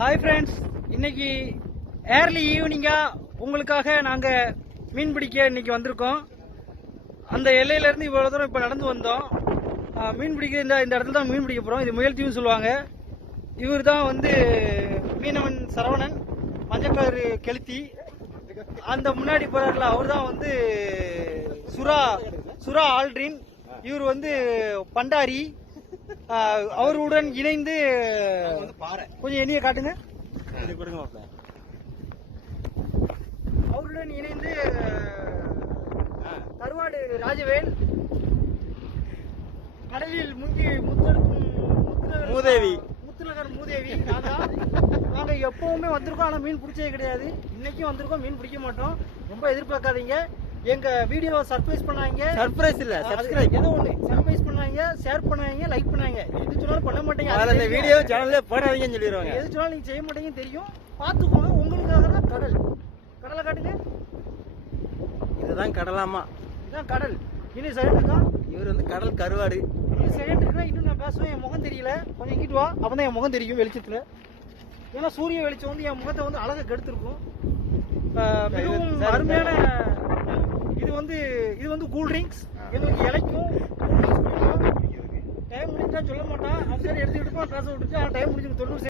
Hi friends, இன்னைக்கு early ஈவினிங்காக உங்களுக்காக நாங்கள் மீன் பிடிக்க இன்னைக்கு வந்திருக்கோம். அந்த எல்லையிலேருந்து இவ்வளோ தூரம் இப்போ நடந்து வந்தோம். மீன் பிடிக்க இந்த இடத்துல தான் மீன் பிடிக்க போகிறோம். இது முயல் தீவுன்னு சொல்லுவாங்க. இவர் தான் வந்து மீனவன் சரவணன், மஞ்சக்காரு கெளுத்தி. அந்த முன்னாடி போறாருல அவர் தான் வந்து சுறா ஆல்ட்ரின். இவர் வந்து பண்டாரி. அவருடன் இணைந்து கொஞ்சம் எண்ணிய காட்டுங்க. அவருடன் இணைந்து கருவாடு ராஜவேல், கடலில் முங்கி முத்துநகர் மூதேவி. நாங்க எப்பவுமே வந்திருக்கோம், ஆனா மீன் பிடிச்சதே கிடையாது. இன்னைக்கும் வந்திருக்கோம், மீன் பிடிக்க மாட்டோம். ரொம்ப எதிர்பார்க்காதீங்க. எங்க வீடியோவை சர்ப்ரைஸ் பண்ணாங்க. சர்ப்ரைஸ் இல்ல, சப்ஸ்கிரைப். ஏதோ ஒண்ணு சர்ப்ரைஸ் பண்ணாங்க, ஷேர் பண்ணாங்க, லைக் பண்ணாங்க. எது சொன்னாலும் பண்ண மாட்டீங்க. அந்த வீடியோ சேனல்ல போடாதீங்கன்னு சொல்லிடுவாங்க. எது சொன்னாலும் நீங்க செய்ய மாட்டீங்கன்னு தெரியும். பாத்துக்கோங்க. உங்களுக்காக தான் கடலை காட்டுங்க. இதுதான் கடலாமா? இதுதான் கடல். இன்னும் செகண்ட் இருக்கா? இவர் வந்து கடல் கருவாடு. இன்னும் செகண்ட் இருக்குன்னா இன்னும் நான் பேசுவேன். என் முகம் தெரியல, கொஞ்சம் இங்கிட்டு வா. அப்பதான் என் முகம் தெரியும் வெளிச்சத்துல. ஏன்னா சூரிய வெளிச்சம் வந்து என் முகத்தை வந்து அழகா கெடுத்திருக்கும். மிகவும் அருமையான இது வந்து கூல் ட்ரிங்க்ஸ். எங்களுக்கு இலைக்கும் டைம் முடிஞ்சா சொல்ல மாட்டான். அவசரம் எடுத்துக்கிட்டு பேச விட்டுச்சு. டைம் முடிஞ்சு 90